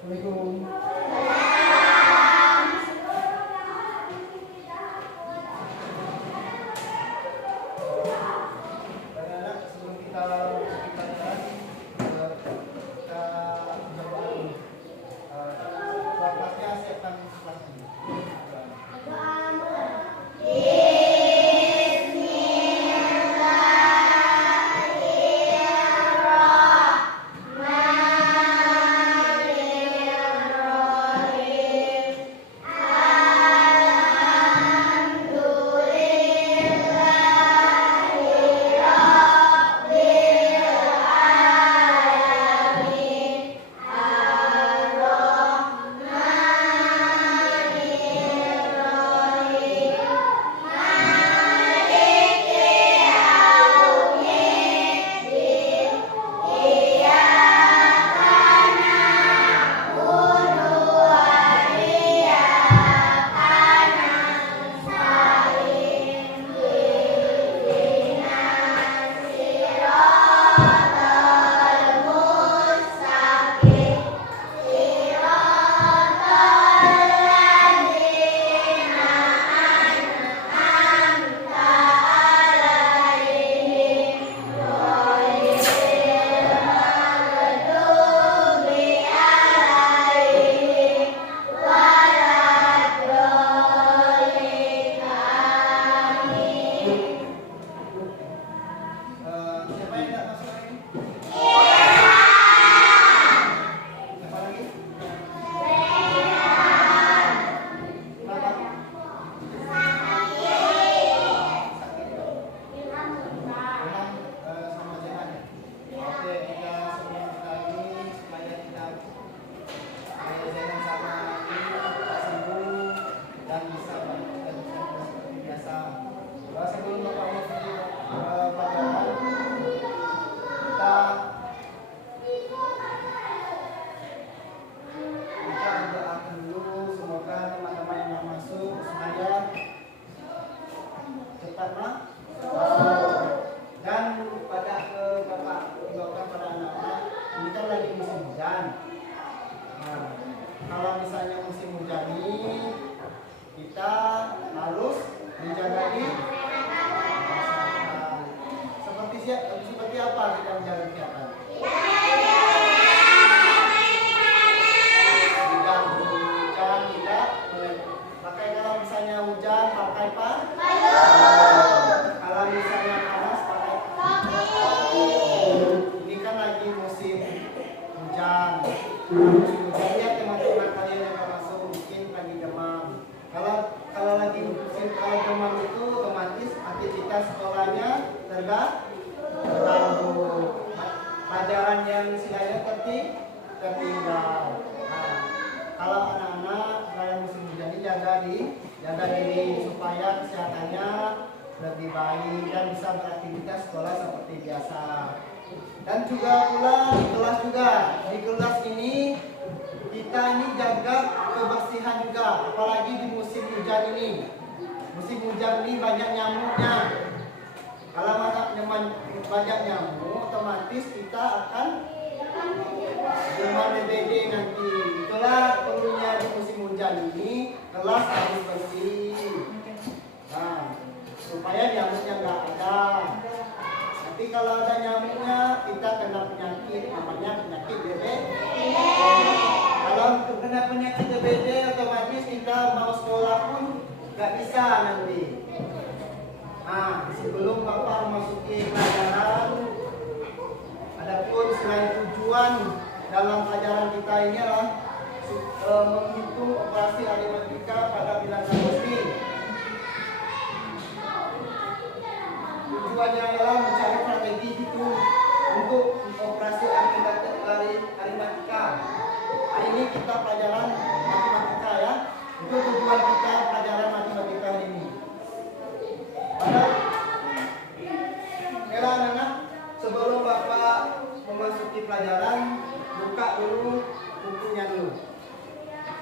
Assalamualaikum. Anak-anak, sebelum kita jalan, kita berdoa dulu. Kelasnya siapkan kelasnya. Seperti apa kita menjaga kesehatan? Hujan tidak pakai. Kalau misalnya hujan pakai apa? Kalau misalnya panas pakai. Ini kan lagi musim hujan. Lihat teman-teman kalian yang masuk mungkin lagi demam. Kalau lagi musim demam itu otomatis aktivitas sekolahnya terganggu. Pelajaran yang istilahnya tertinggal. Nah, kalau anak-anak dalam musim hujan ini jaga diri supaya kesehatannya lebih baik dan bisa beraktivitas sekolah seperti biasa. Dan juga pula di kelas ini kita ini jaga kebersihan juga, apalagi di musim hujan ini. Musim hujan ini banyak nyamuknya. Kalau banyak nyamuk, otomatis kita akan demam DBD nanti. Itulah perlunya di musim hujan ini kelas harus bersih. Nah, supaya nyamuknya nggak ada. Nanti kalau ada nyamuknya, kita kena penyakit, namanya penyakit DBD. Kalau kena penyakit DBD, otomatis kita mau sekolah pun nggak bisa nanti. Nah, sebelum Bapak memasuki pelajaran, adapun selain tujuan dalam pelajaran kita ini adalah menghitung operasi aritmatika pada bilangan mesin. Tujuannya adalah mencari strategi hitung untuk operasi aritmatika. Hari ini kita pelajaran matematika ya. Itu tujuan kita pelajaran matematika hari ini. Anak-anak, sebelum Bapak memasuki pelajaran, buka dulu bukunya dulu.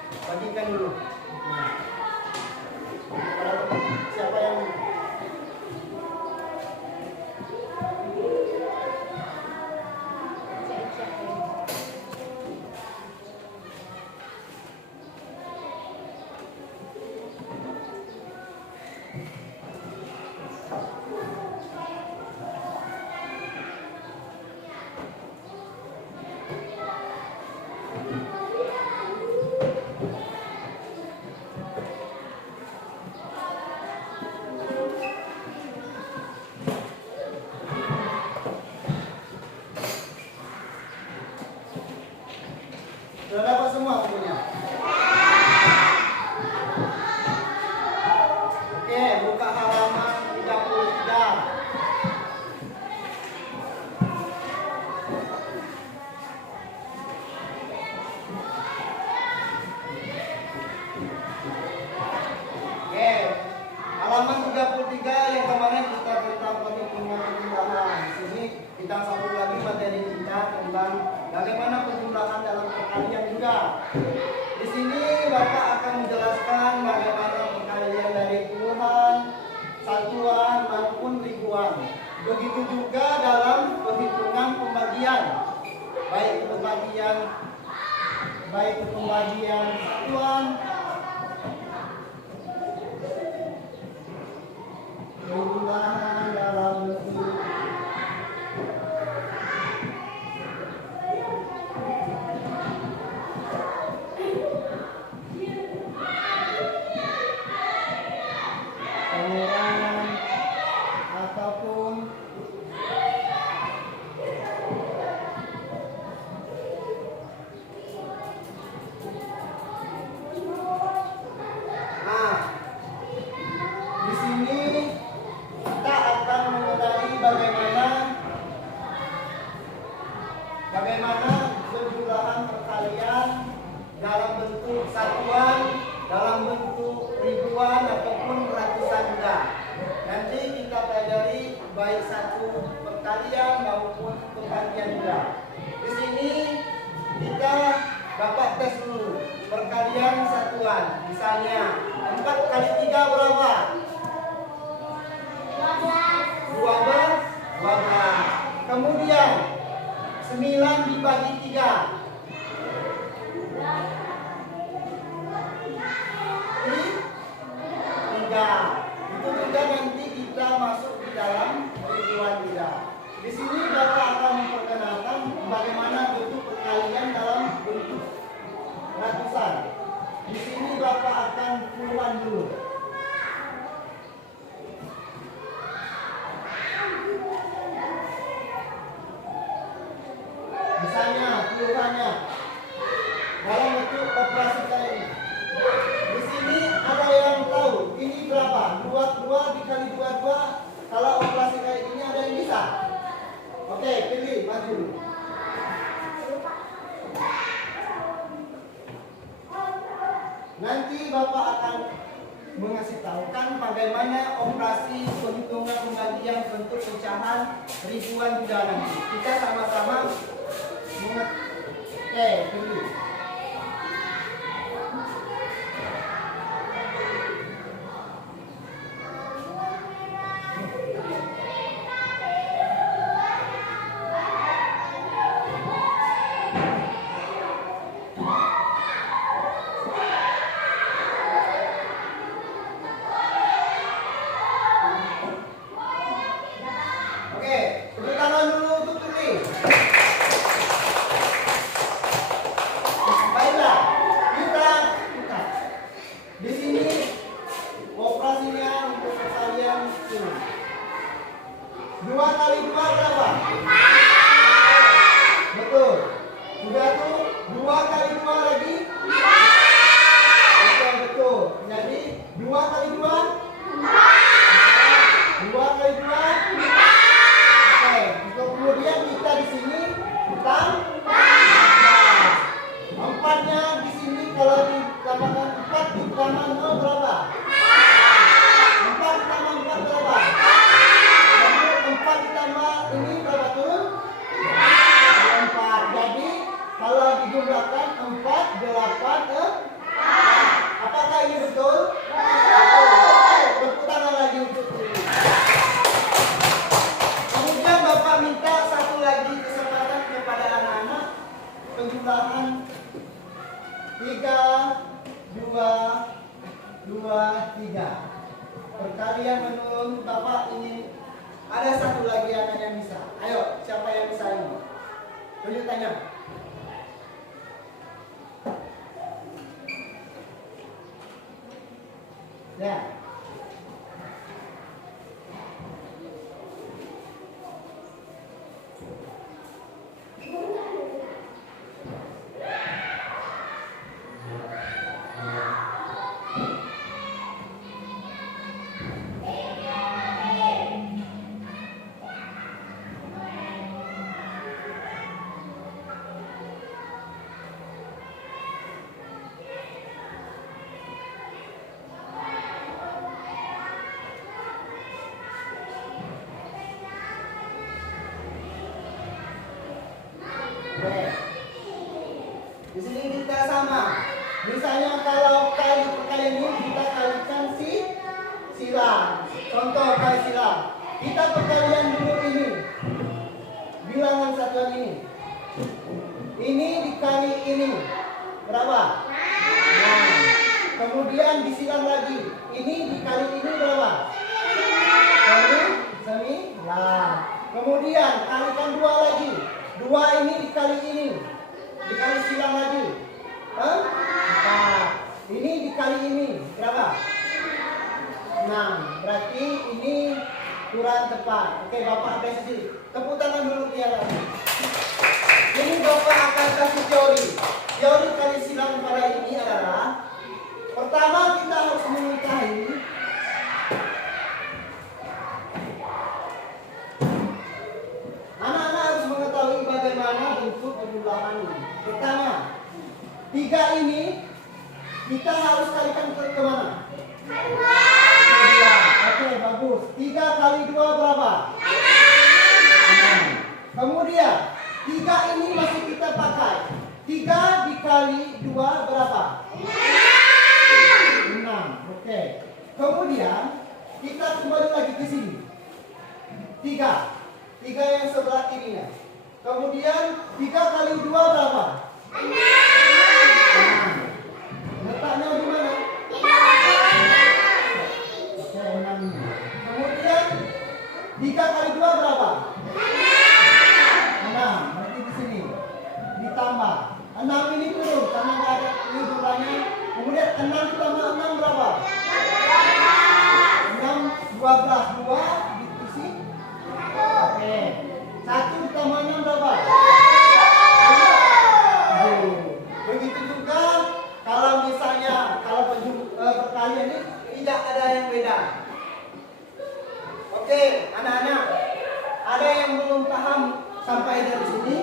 Bagikan dulu bukunya. Siapa yang Sudah dapat semua bukunya? Oke, buka halaman 33. Oke, halaman 33 yang kemarin kita tentang perhitungan. Di sini kita sambung lagi materi kita tentang bagaimana penjumlahan dalam perkalian juga. Di sini Bapak akan menjelaskan bagaimana perkalian dari puluhan, satuan maupun ribuan. Begitu juga dalam perhitungan pembagian, baik pembagian satuan, penjumlahan dalam bentuk pengurangan ataupun di sini kita akan mengenai bagaimana penjumlahan perkalian dalam bentuk satuan, dalam bentuk ribuan ataupun ratusan juga. Nanti kita pelajari baik satu perkalian maupun pembagian juga. Di sini kita Bapak tes dulu perkalian satuan. Misalnya 4 kali 3 berapa? 12. Kemudian 9 dibagi 3. 3. Itu juga nanti kita masuk di dalam ribuan juga. Di sini Bapak akan memperkenalkan bagaimana bentuk perkalian dalam bentuk ratusan. Di sini Bapak akan puluhan dulu. Misalnya puluhannya dalam bentuk operasi kali ini. Di sini ada yang tahu ini berapa? 2 dikali 2. Kalau operasi kali ini ada yang bisa? Oke, pilih maju. Nanti Bapak akan mengasih tahukan bagaimana operasi perhitungan pembagian bentuk pecahan ribuan juga nanti. Kita sama-sama Oke, pilih. Penjumlahan 3, 2, 3. Perkalian menurun Bapak ini. Ada satu lagi anak yang bisa. Ayo, siapa yang bisa ini? Tunjuk tangan. Ya. Di sini kita sama. Misalnya kalau kali perkalian ini kita kalikan silang. Contoh kali silang. Kita perkalian dulu ini. Bilangan satuan ini. Ini dikali ini. Berapa? Nah, kemudian disilang lagi. Ini dikali ini berapa? Sembilan. Kemudian kalikan 2 lagi. 2 ini dikali ini. Dikali silang lagi. 4. Ini dikali ini. Berapa? 6. Berarti ini kurang tepat. Oke, Bapak kasih. Tepuk tangan dulu Tiara. Ini Bapak akan kasih teori. Teori kali silang pada ini adalah pertama kita harus mengetahui anak-anak harus mengetahui bagaimana bentuk penjumlahan ini. Pertama, 3 ini kita harus kalikan ke mana? 2. Oke, bagus. 3 kali 2 berapa? 6. Kemudian 3 ini masih kita pakai. 3 dikali 2 berapa? 6. Oke. Kemudian kita kembali lagi ke sini. 3 yang sebelah kirinya. Kemudian 3 kali 2 berapa? 6. Letaknya di mana? Oke, 6 ini. Kemudian 3 kali 2 berapa? 6. Berarti di sini. Ditambah 6 ini turun karena nggak ada ini jumlahnya. Kemudian 6 ditambah 6 berapa? 6, 12. 2 diisi. Oke. 1 ditambah 6 berapa? 7. Begitu juga kalau misalnya perkalian ini tidak ada yang beda. Oke, anak-anak. Ada yang belum paham sampai dari sini?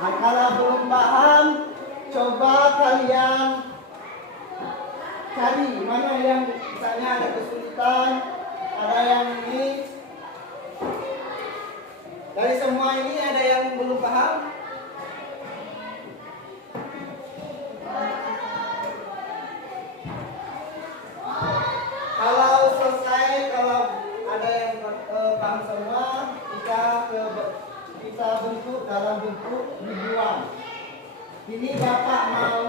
Nah, kalau belum paham, coba kalian cari mana yang misalnya ada kesulitan, ada yang ini. Dari semua ini ada yang belum paham? Kalau selesai, kalau ada yang paham semua, kita bentuk dalam bentuk ribuan. Ini Bapak mau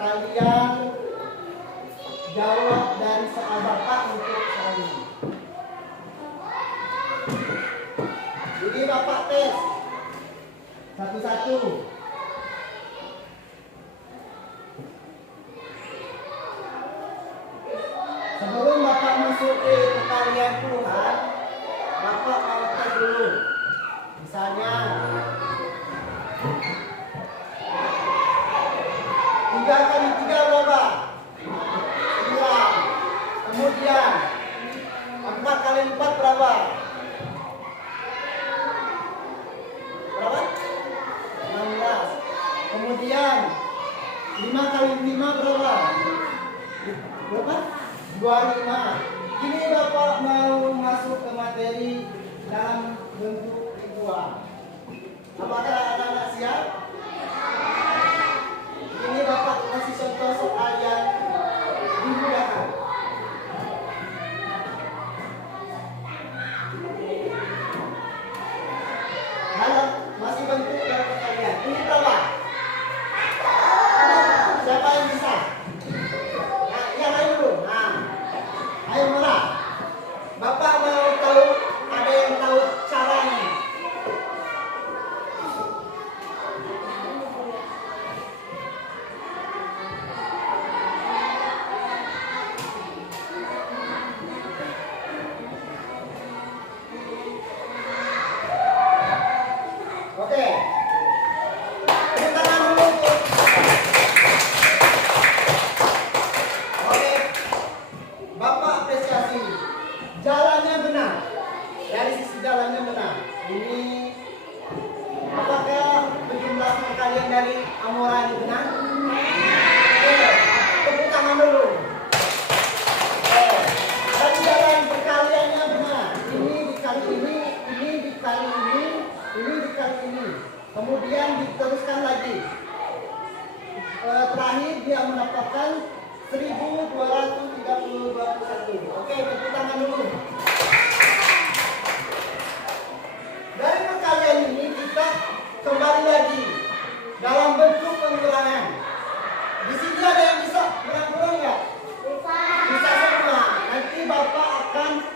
kalian jawab dari soal Bapak untuk soal ini. Jadi Bapak tes satu-satu. Sebelum Bapak masuk ke perkalian puluhan, Bapak mau tes dulu. Misalnya 3 kali 3 berapa? 9. Kemudian 4 kali 4 berapa? Berapa? 16. Kemudian 5 kali 5 berapa? Berapa? 25. Ini Bapak mau masuk ke materi dalam bentuk ribuan. Apakah anak-anak siap? Ini Bapak kasih contoh soal yang dimudahkan. Halo, masih bentuk dalam perkalian. Ini berapa? Siapa yang bisa? Nah, yang lain dulu. Nah, ayo mana? Bapak mau tahu, ada yang tahu caranya? kemudian diteruskan lagi. Terakhir dia mendapatkan 1231. Oke, tepuk tangan dulu. Dari perkalian ini kita kembali lagi dalam bentuk pengurangan. Di sini ada yang bisa kurang-kurang nggak? Bisa semua. Nanti Bapak akan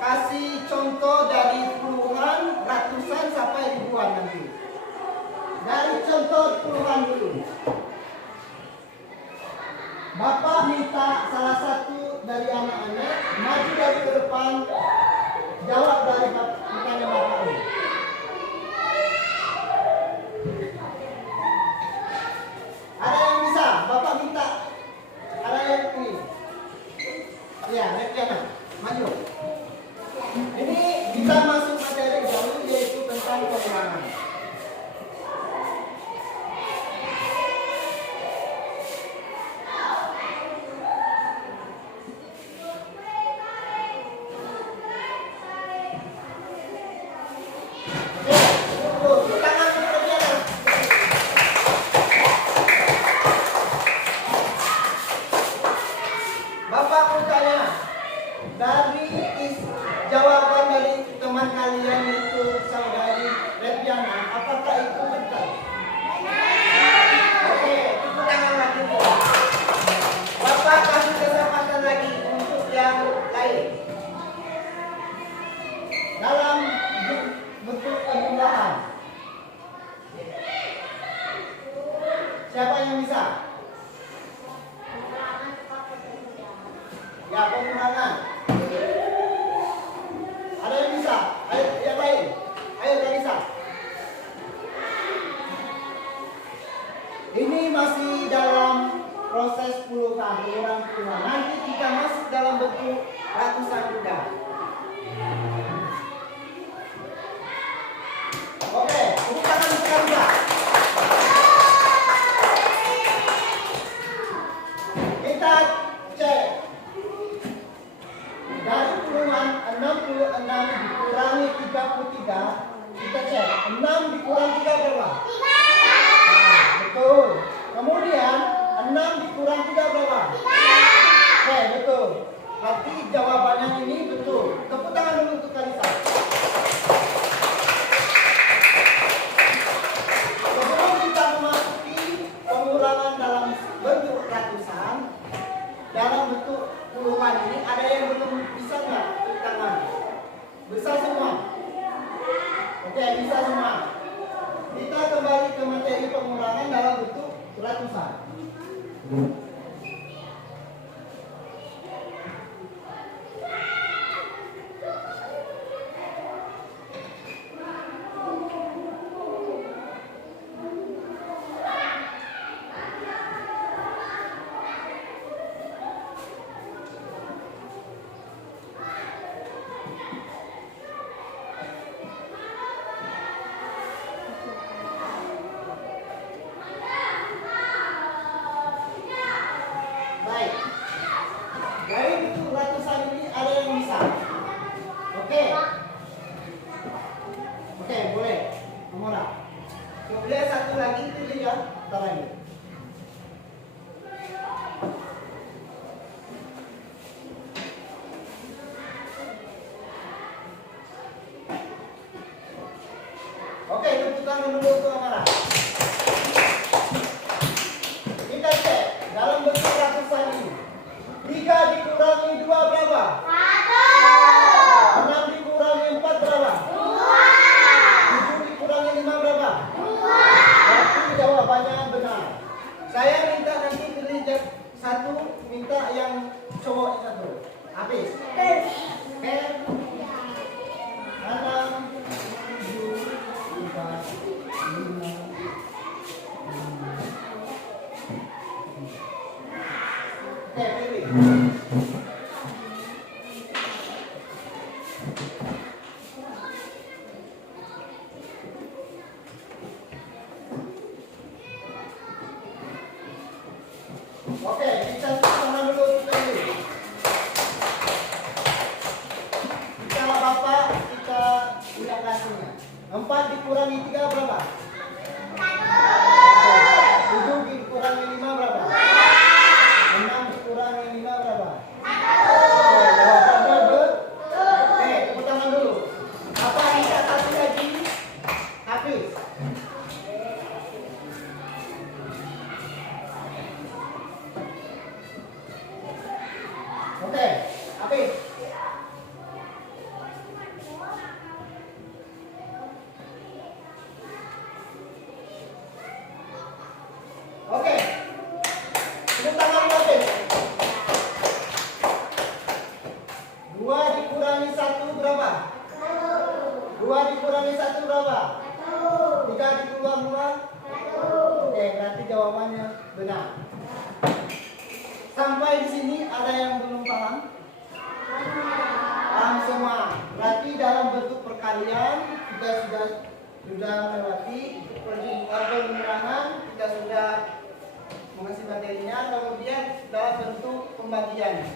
kasih contoh dari puluhan, ratusan sampai ribuan nanti. Dari contoh puluhan dulu. Bapak minta salah satu dari anak-anak maju dari ke depan, jawab dari pertanyaan Bapak ini. Ada yang bisa? Bapak minta. Ada yang ini. Ya, Repiana, maju. Ini kita masuk materi jauh, yaitu tentang pengurangan. Jawaban dari teman kalian itu saudari Repiana, apakah itu betul? Oke, tepuk tangan lagi. Bapak kasih kesempatan lagi untuk yang lain. Dalam bentuk penjumlahan. Siapa yang bisa? Ya, pengurangan. Ada yang bisa? Ayo yang lain. Ayo yang bisa. Ini masih dalam proses puluhan, puluhan. Nanti kita masuk dalam bentuk ratusan juga. Oke, tepuk tangan bisa. Kita cek. Dari puluhan 66 dikurangi 33, kita cek 6 dikurangi 3 berapa? 3. Nah, betul. Kemudian 6 dikurangi 3 berapa? 3. Oke, betul. Berarti jawabannya ini betul. Tepuk tangan dulu untuk Kalisa. Sebelum kita memasuki pengurangan dalam bentuk ratusan, dalam bentuk puluhan ini ada yang belum bisa nggak? Tepuk tangan. Bisa semua? Oke, bisa semua. Kita kembali ke materi pengurangan dalam bentuk ratusan. Dari bentuk ratusan ini ada yang bisa. Oke. Oke, boleh. Murah. Kemudian satu lagi itu dia lagi. Oke, tepuk tangan dulu untuk Amara. Kita cek dalam bentuk ratusan ini. 3 dikurangi 2 berapa? 1. 6 dikurangi 4 berapa? 2. 7 dikurangi 5 berapa? 2. Berarti jawabannya benar. Saya minta nanti pilih satu, minta yang cowok satu. Habis. Oke. 6, 7, 4, 5. Oke, pilih. Oke, kita sama dulu pilih. Kita Bapak, kita udah kasihnya. 4 dikurangi 3 berapa? Oke. 7 dikurangi 5 berapa? 6 dikurangi 5 berapa? Oke, jawabannya oke, tepuk tangan dulu. Apa bisa satu lagi? Hafiz. Oke, Hafiz. Oke. Tepuk tangan Hafiz. 2 dikurangi 1 berapa? 2 dikurangi 1 berapa? 3 dikurangi 2? Oke, berarti jawabannya benar. Sampai di sini ada yang belum paham? Paham semua. Berarti dalam bentuk perkalian kita sudah melewati pengurangan, kita sudah mengasih materinya, kemudian dalam bentuk pembagian.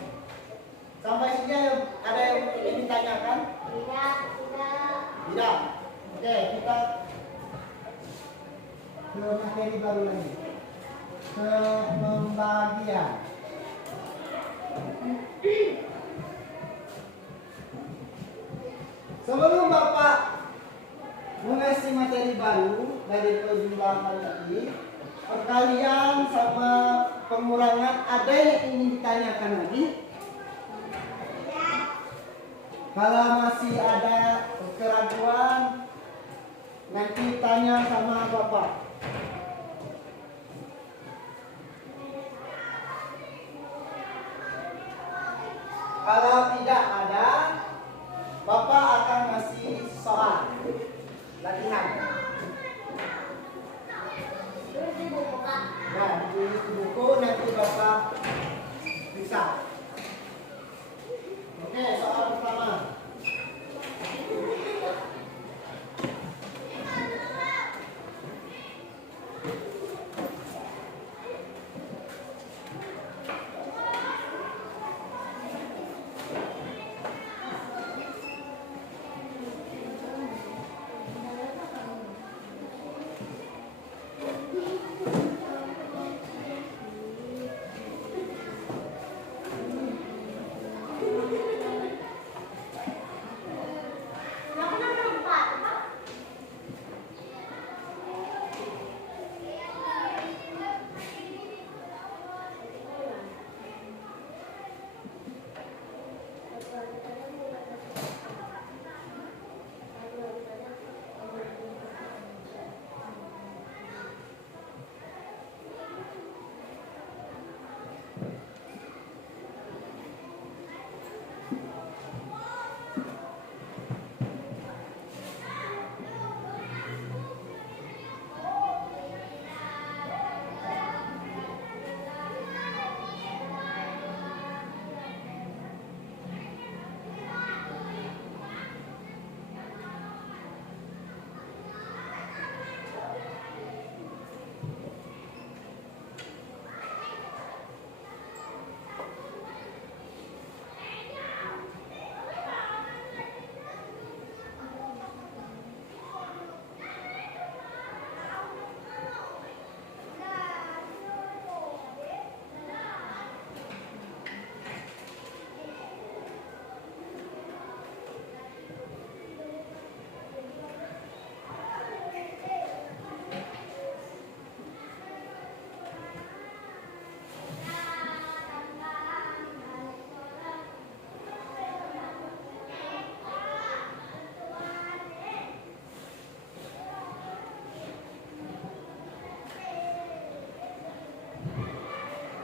Sampai sini ada yang ingin ditanyakan? Tidak. Oke, kita ke materi baru lagi. Ke pembagian. Sebelum Bapak mengasih materi baru dari penjumlahan tadi, perkalian sama pengurangan, ada yang ingin ditanyakan lagi? Kalau masih ada keraguan, nanti tanya sama Bapak. Kalau tidak ada, Bapak akan ngasih soal latihan. Nah, ditulis di buku, nanti Bapak bisa. Oke, soal pertama.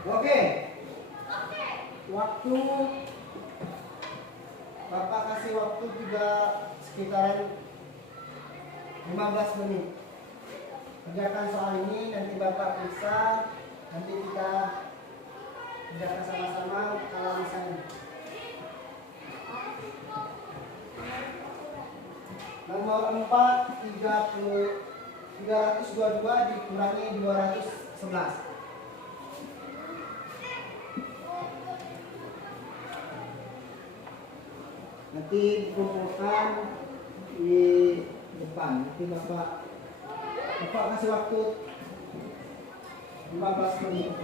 Oke. Waktu Bapak kasih waktu juga sekitaran 15 menit. Kerjakan soal ini, nanti Bapak periksa, nanti kita kerjakan sama-sama kalau misalnya. Nomor 4, 322 dikurangi 211. Nanti dikumpulkan di depan, nanti Bapak Bapak kasih waktu 15 menit.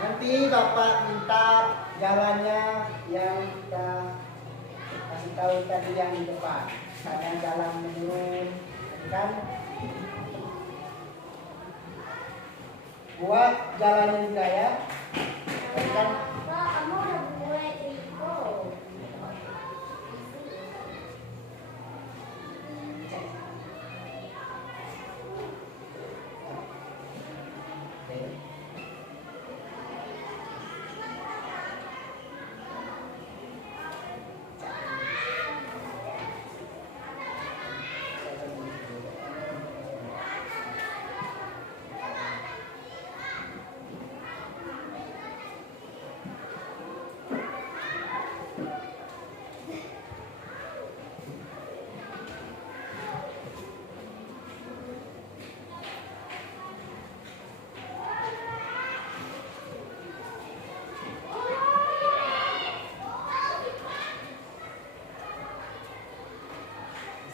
Nanti Bapak minta jalannya yang kita kasih tahu tadi yang di depan. Misalnya jalan menurun, kan? Buat jalannya juga ya. Kan? Kamu udah buat itu.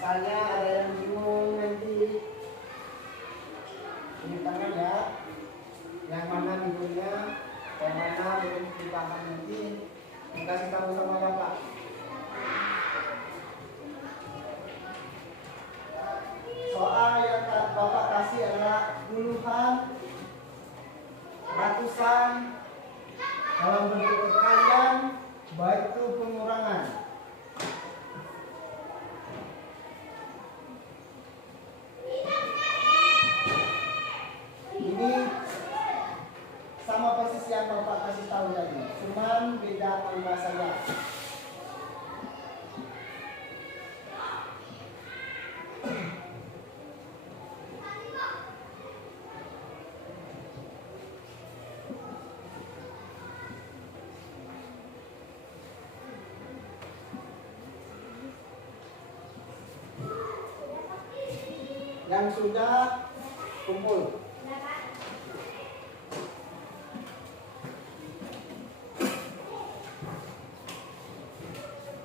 Misalnya ada yang bingung nanti ini tangan ya, yang mana bingungnya, yang mana belum dipaham nanti dikasih tahu sama Bapak. Soal yang Bapak kasih adalah puluhan, ratusan, dalam bentuk perkalian, baik itu pengurangan. Ini sama persis yang Bapak kasih tahu tadi, cuman beda angka saja. Yang sudah kumpul.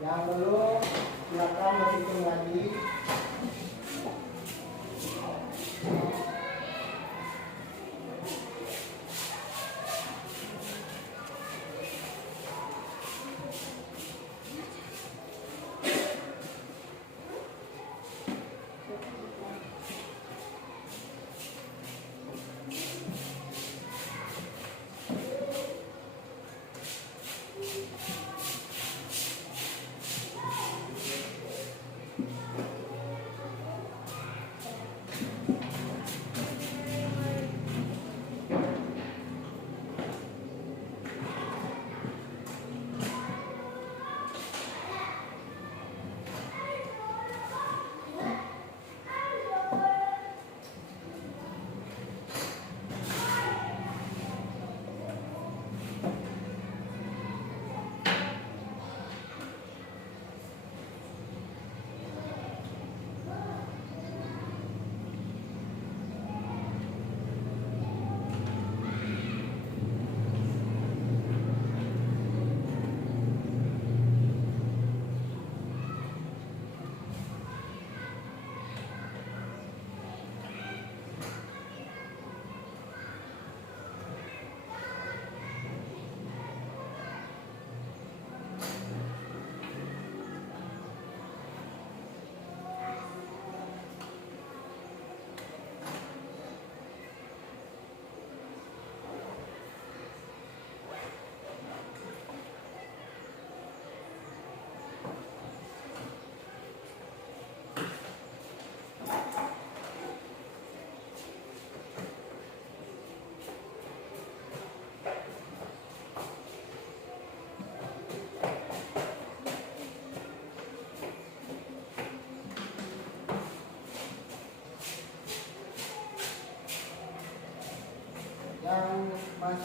Yang belum, silakan berhitung lagi.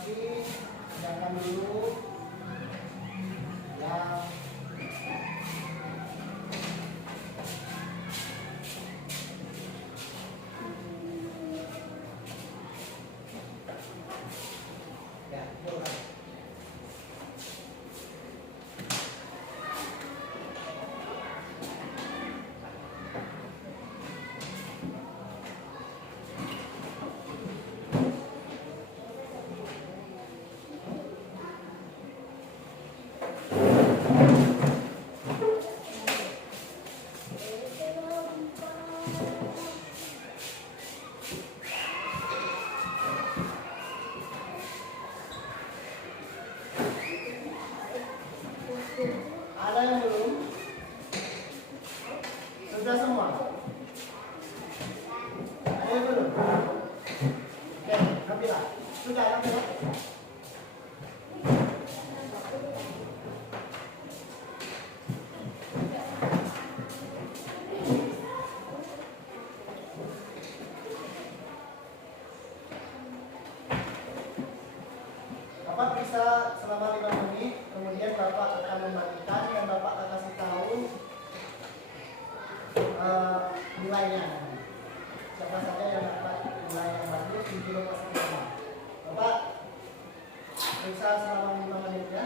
nanti kerjakan dulu yang ya, coba. Ada yang belum? Sudah semua? Ada yang belum? Oke, ambillah. Sudah, ambillah. Bapak bisa selama 5 menit, kemudian Bapak akan membagikan dan Bapak akan kasih tahu nilainya. Siapa saja yang dapat nilai yang bagus di kilo pertama. Bapak bisa selama 5 menit ya.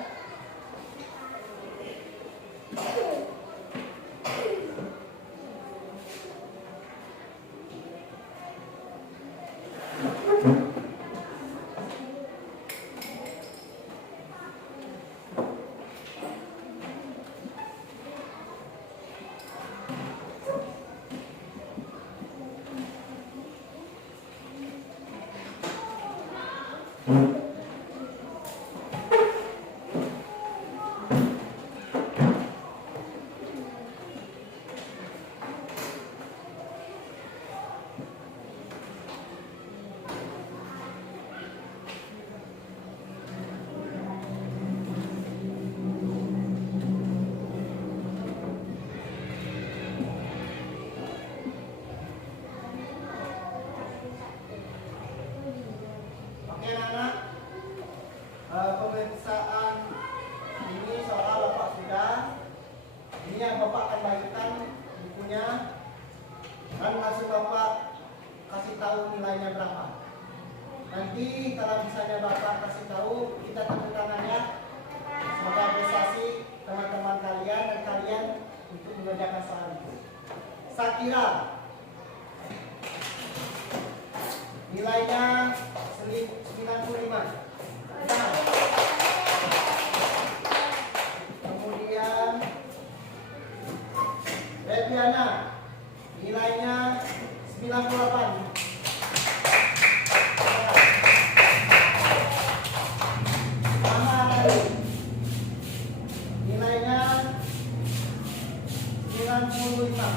Oke anak-anak, pemeriksaan ini soal Bapak sudah. Ini yang Bapak akan bagikan bukunya dan langsung Bapak kasih tahu nilainya berapa. Nanti kalau misalnya Bapak kasih tahu, kita tepuk tangannya sebagai apresiasi teman-teman kalian dan kalian untuk mengerjakan soal itu. Saya kira nilainya 95. Nah, kemudian Reviana nilainya 98. Mama tadi nilainya 95.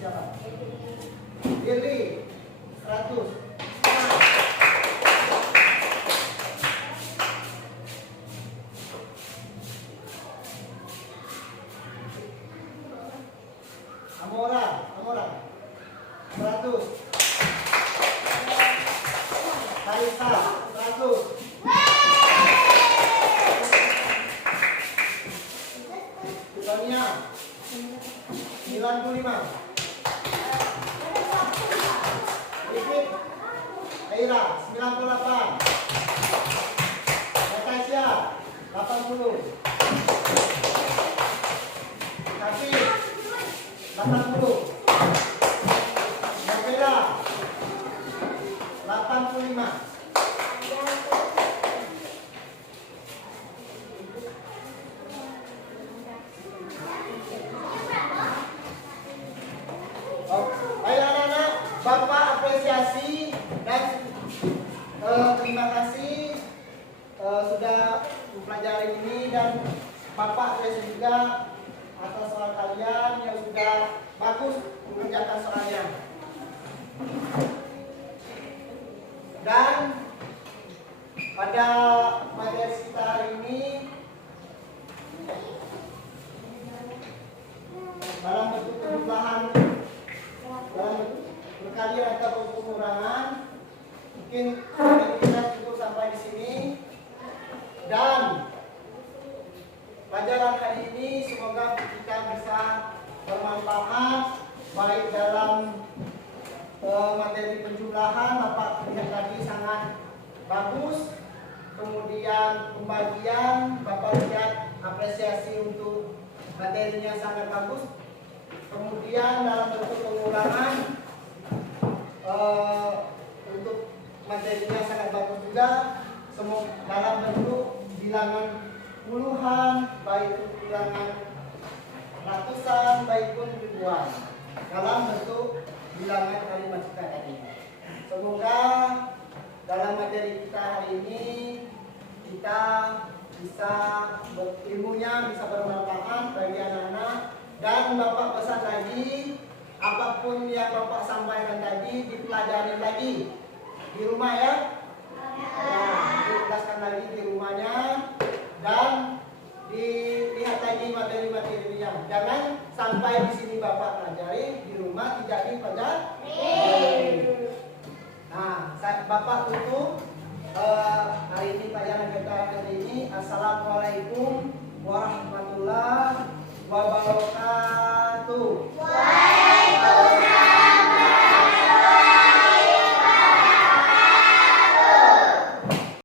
Siapa? Billy 100. Amora 100. Kalisa 100. Sonia 95. Rifit Aira 98. Natasha 80. Tapi 80. Nabila 85. Oh, ayo anak-anak, Bapak apresiasi dan terima kasih sudah mempelajari ini dan Bapak apresiasi juga atas soal kalian yang sudah bagus mengerjakan soalnya. Dan pada materi kita hari ini dalam bentuk penjumlahan dalam bentuk kalian ada pengurangan, mungkin materi kita cukup sampai di sini. Dan pelajaran hari ini semoga kita bisa bermanfaat baik dalam materi penjumlahan. Bapak lihat tadi sangat bagus. Kemudian pembagian, Bapak lihat apresiasi untuk materinya sangat bagus. Kemudian dalam bentuk pengulangan untuk materinya sangat bagus juga. Semua dalam bentuk bilangan puluhan, baik itu bilangan ratusan, baik pun ribuan. Dalam bentuk bilangan kalimat kita tadi. Semoga dalam materi kita hari ini kita bisa ilmunya bisa bermanfaat bagi anak-anak. Dan Bapak pesan lagi, apapun yang Bapak sampaikan tadi dipelajari lagi di rumah ya. Dijelaskan lagi di rumahnya dan dilihat lagi materi-materinya. Jangan sampai di sini Bapak pelajari, di rumah tidak dipelajari. Nah, Bapak tutup hari ini pelajaran kita hari ini. Assalamualaikum warahmatullahi wabarakatuh.